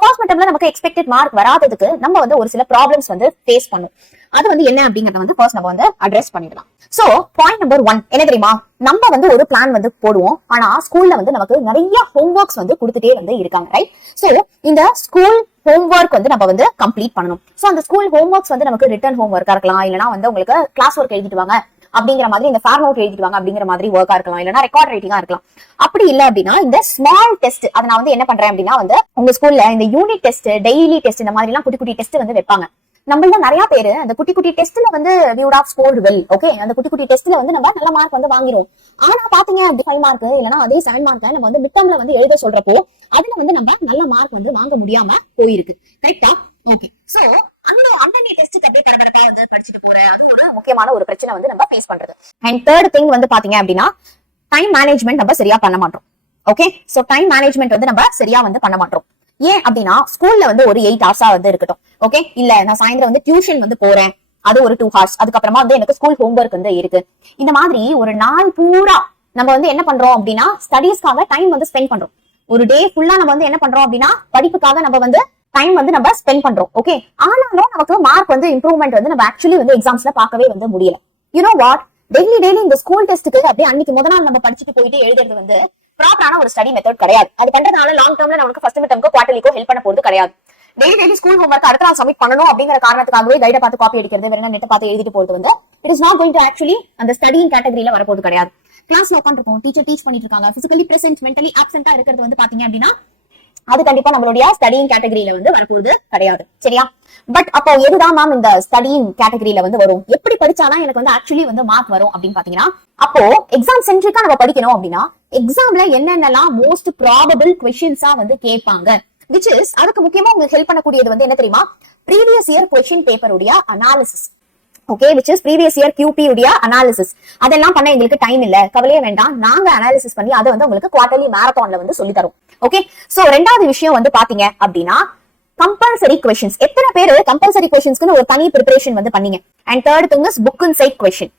First மிட்டம்ல நமக்கு expected mark வராததுக்கு நம்ம வந்து ஒரு சில ப்ராப்ளம்ஸ் வந்து ஃபேஸ் பண்ணும். அது வந்து என்ன அப்படிங்கறத வந்து ஃபர்ஸ்ட் நம்ம வந்து அட்ரஸ் பண்ணிடலாம். சோ பாயிண்ட் நம்பர் 1 என்ன தெரியுமா, நம்ம வந்து ஒரு பிளான் வந்து போடுவோம். ஆனா ஸ்கூல்ல வந்து நமக்கு நிறைய ஹோம்ஒர்க்ஸ் வந்து கொடுத்துட்டே வந்து இருக்காங்க, ரைட்? சோ இந்த ஸ்கூல் ஹோம்ஒர்க் வந்து நம்ம வந்து கம்ப்ளீட் பண்ணணும். சோ அந்த ஸ்கூல் ஹோம்ஒர்க்ஸ் வந்து நமக்கு ரிட்டன் ஹோம்ஒர்க்கா இருக்கலாம், இல்லனா வந்து உங்களுக்கு கிளாஸ் ஒர்க் எழுதிட்டு வாங்க அப்படிங்கிற மாதிரி, இந்த ஃபேர் நோட் எழுதிட்டு வாங்க அப்படிங்கிற மாதிரி ஒர்க்கா இருக்கலாம், இல்லனா ரெக்கார்ட் ரைட்டிங்கா இருக்கலாம். அப்படி இல்ல அப்படின்னா இந்த ஸ்மால் டெஸ்ட், அதை நான் வந்து என்ன பண்றேன் அப்படின்னா வந்து உங்க ஸ்கூல்ல இந்த யூனிட் டெஸ்ட், டெய்லி டெஸ்ட், இந்த மாதிரி எல்லாம் குட்டி குட்டி டெஸ்ட் வந்து வைப்பாங்க. நம்மள நிறைய பேரு அந்த குட்டி குட்டி டெஸ்ட்ல வந்து we would have scored well, okay, அந்த குட்டி குட்டி டெஸ்ட்ல வந்து நம்ம நல்ல மார்க் வந்து வாங்கிடுவோம். ஆனா பாத்தீங்க அப்படி 5 மார்க் இல்லனா அதே 7 மார்க் நம்ம வந்து மிட்டம்ல வந்து எழுத சொல்றப்போ அதுல வந்து நம்ம நல்ல மார்க் வந்து வாங்க முடியாம போயிருக்கு, கரெக்டா? ஓகே, சோ அந்த நீ டெஸ்ட்க்கு அப்படியே பரபரப்பா வந்து படிச்சுட்டு போறேன், அது ஒரு முக்கியமான ஒரு பிரச்சனை வந்து நம்ம ஃபேஸ் பண்றது. அண்ட் தேர்ட் திங் வந்து பாத்தீங்க அப்படின்னா டைம் மேனேஜ்மெண்ட் நம்ம சரியா பண்ண மாட்டோம். ஓகே, சோ டைம் மேனேஜ்மெண்ட் வந்து நம்ம சரியா வந்து பண்ண மாட்டோம். ஏன் அப்படின்னா ஸ்கூல்ல வந்து ஒரு 8 ஹவர்ஸா வந்து இருக்கட்டும், ஓகே, இல்ல நான் சாயந்தரம் வந்து டியூஷன் வந்து போறேன், அது ஒரு 2 ஹவர்ஸ், அதுக்கப்புறமா வந்து எனக்கு ஸ்கூல் ஹோம்ஒர்க் வந்து இருக்கு. இந்த மாதிரி ஒரு நாள் பூரா நம்ம வந்து என்ன பண்றோம் அப்படின்னா ஸ்டடீஸ்க்காக டைம் வந்து ஸ்பெண்ட் பண்றோம். ஒரு டே ஃபுல்லா நம்ம வந்து என்ன பண்றோம் அப்படின்னா படிப்புக்காக நம்ம வந்து டைம் வந்து நம்ம ஸ்பெண்ட் பண்றோம். ஓகே, ஆனாலும் நமக்கு மார்க் வந்து இம்ப்ரூவ்மெண்ட் வந்து நம்ம ஆக்சுவலி வந்து எக்ஸாம்ஸ்ல பார்க்கவே வந்து முடியல. யூ நோ வாட், டெய்லி இந்த ஸ்கூல் டெஸ்ட்டுக்கு அப்படியே அன்னைக்கு முதல் நாள் நம்ம படிச்சுட்டு போயிட்டு எழுதுறது வந்து ப்ராப்பரான ஒரு ஸ்டடி மெத்தட் கிடையாது. அது பண்றதுனால லாங் டர்ம்ல நமக்கு ஃபர்ஸ்ட் மிட்டம்க்கோ குவார்டர்லிக்கோ ஹெல்ப் பண்ண போறது கிடையாது. டெய்லி ஸ்கூல் ஹோம்ஒர்க் அடுத்த நாள் சப்மிட் பண்ணணும் அப்படிங்கிற காரணத்துக்காகவே கைட பார்த்து காப்பி அடிக்கிறது, வேற நெட் பார்த்து எழுதிட்டு போறது வந்து it is not going to actually அந்த ஸ்டடிங் கேட்டகரியில வரப்போது கிடையாது. கிளாஸ்ல உட்காந்துருக்கோம், டீச்சர் டீச் பண்ணிட்டு இருக்காங்க, பிசிக்கலி பிரசன்ட் மென்டலி ஆப்சென்ட்டா இருக்கிறது வந்து பாத்தீங்க அப்படின்னா அது கண்டிப்பா நம்மளுடைய ஸ்டடிங் கேட்டகரியில வந்து வரப்போகுது கிடையாது, சரியா? பட் அப்போ எதுதான் மேம் இந்த ஸ்டடிங் கேட்டகரியில வந்து வரும், எப்படி படிச்சாதான் எனக்கு வந்து ஆக்சுவலி வந்து மார்க் வரும் அப்படின்னு பாத்தீங்கன்னா, அப்போ எக்ஸாம் சென்ட்ரிக்கா நம்ம படிக்கணும் அப்படின்னா எக்ஸாம்ல என்னென்னலாம் மோஸ்ட் ப்ராபபிள் கொஸ்டின்ஸா வந்து கேட்பாங்க, which is அதுக்கு முக்கியமா உங்களுக்கு ஹெல்ப் பண்ணக்கூடியது வந்து என்ன தெரியுமா, ப்ரீவியஸ் இயர் கொஸ்டின் பேப்பர் உடைய analysis. Okay, which is previous year QP உடைய அனாலிசிஸ். அதெல்லாம் பண்ண எங்களுக்கு டைம் இல்ல, கவலையே வேண்டாம், நாங்க அனாலிசிஸ் பண்ணி அதை வந்து உங்களுக்கு குவார்டர்லி மேரத்தான்ல வந்து சொல்லி தரோம். ஓகே, சோ ரெண்டாவது விஷயம் வந்து பாத்தீங்க அப்படின்னா கம்பல்சரி கொஸ்டின்ஸ். எத்தனை பேரு கம்பல்சரி கொஸ்டின்ஸ்க்கு ஒரு தனி ப்ரிப்பரேஷன் வந்து பண்ணீங்க? And third thing is book inside question.